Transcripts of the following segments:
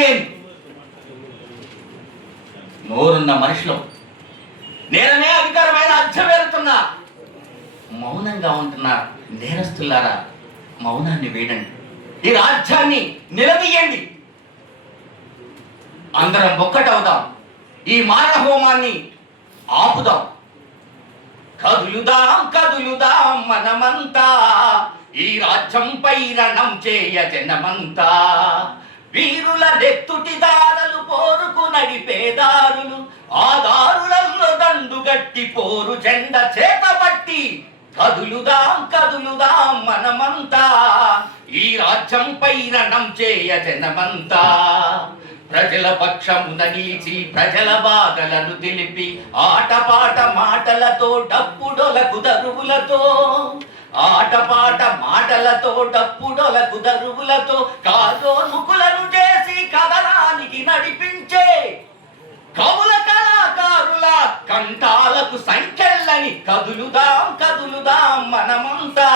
లేని నోరున్న మనుషులు నేరమే అధికారమైన అచ్చవేరుతున్న మౌనంగా ఉంటున్న నేరస్తులారా, మౌనాన్ని వీడండి, ఈ రాజ్యాన్ని నిలదీయండి. అందరం ఒక్కటవుదాం, ఈ మారణ హోమాన్ని ఆపుదాం. కదులుదాం కదులుదాం మనమంతా, ఈ రాజ్యంపై రణం చేయ జనమంతా. వీరుల నెత్తుటి దారులు పోరుకు నడిపేదారులు, ఆ దారులలో దండుగట్టి పోరు జెండ చేతబట్టి. కదులుదాం కదులుదాం మనమంతా, ఈ రాజ్యంపై రణం చేయ జనమంతా. ప్రజల పక్షమున నిలిచి ప్రజల బాధలను తెలిపి, ఆటపాట మాటలతో డప్పుడొలకు దరువులతో, ఆటపాట మాటలతో డప్పుడొలకు దరువులతో కాదోన్ముకులను చేసి కథనానికి నడిపించే కవుల కళాకారుల కంఠాలకు సంఖ్యలని. కదులుదాం కదులుదాం మనమంతా,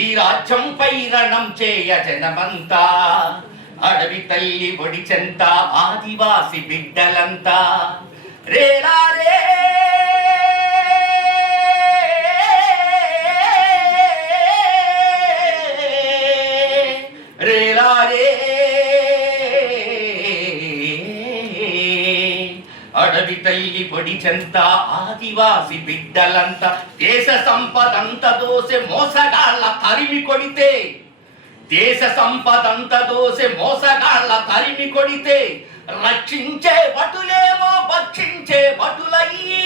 ఈ రాజ్యంపై రణం చేయ జనమంతా. అడవి తల్లి ఒడి చెంత ఆదివాసి బిడ్డలంతా రేలారే రేలారే. అడవి తల్లి పొడి చెంత ఆదివాసి బిడ్డలంతా, దేశ సంపదంత దోసె మోసగాళ్ళ తరిమి కొడితే, దేశ సంపదంత దోసె మోసగాళ్ళ తరిమి కొడితే, రక్షించే భటులేమో భక్షించే భటులయ్యి,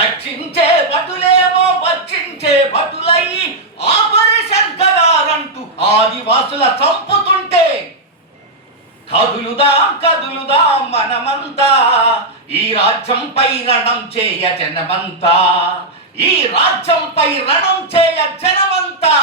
రక్షించే భటులేమో భక్షించే భటులయ్యి, ఆపరేషన్ కడారంటూ ఆదివాసుల చంపుతుంటే. కదులుదాం కదులుదాం మనమంతా, ఈ రాజ్యంపై రణం చేయ జనమంతా, ఈ రాజ్యంపై రణం చేయ జనమంతా.